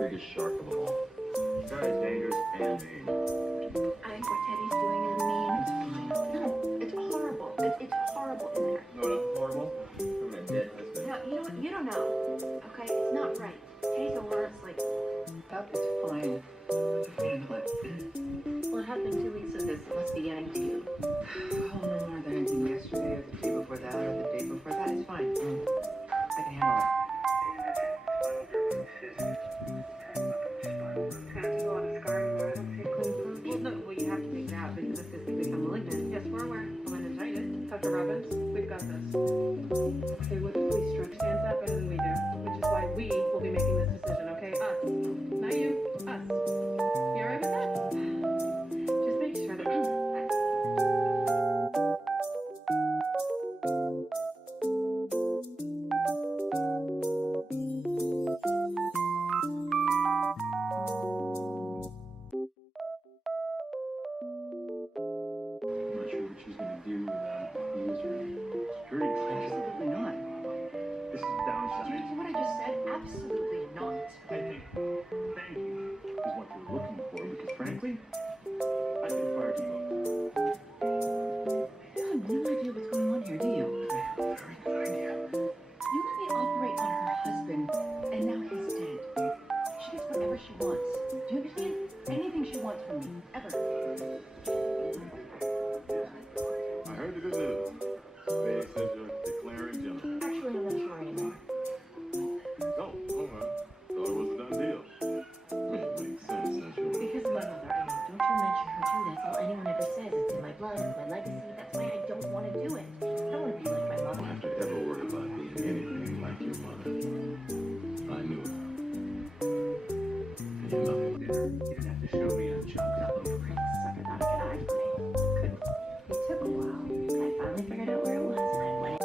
Biggest shark of them all. This guy is dangerous and mean. I think what Teddy's doing is mean. No, it's horrible. It's horrible in there. You know what I'm horrible? I'm a dead husband. No, you know what? You don't know. Okay, it's not right. Teddy's the worst. Like, That is fine. Handle it. well, it has been 2 weeks of this. It must be getting to you. Oh, no more than anything yesterday or the day before that or the day before that. It's fine. I can handle it. Well, you have to take it out because if this can become malignant. Yes, we're aware. Meningitis. Dr. Robbins, we've got this. Okay, what if we stretch stands out better than we do? Which is why we will be making this decision, okay? Us. Not you. Us. You alright with that? Just make sure that... She's going to do without user security. Absolutely not. This is Did you downside. hear what I just said? Absolutely not. I think thank you is what you're looking for because frankly, I think fire you up. You have no idea what's going on here, do you? Very good idea. You let me operate on her husband, and now he's dead. She gets whatever she wants. Do you understand? Anything she wants from me, ever. I heard the good news. They said you're declaring general. Actually, I'm not sure anymore. Oh, all right. Thought it was a done deal. I mean, it makes sense, actually. Because of my mother, I mean, don't you mention her too. That's all anyone ever says. It's in my blood, it's my legacy. That's why I don't want to do it. I don't want to be like my You mother. don't have to ever worry about being anything like your mother. I knew it. And you're nothing there. You don't have to show me a chunk up over it. Sucker thought I could hide from me. Couldn't. It took a while, but I finally figured out where it was, and I went.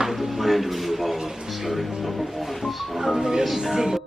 up with a plan to remove all of them, starting with number one. So, yes, now.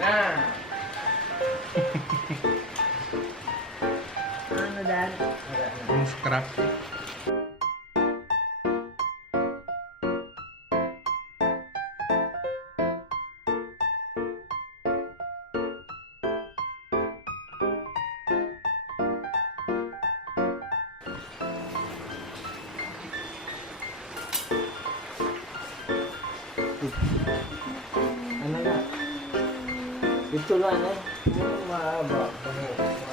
Nah. Ano dan? Yung scrap. Ano na? Ito lang eh. Mahaba.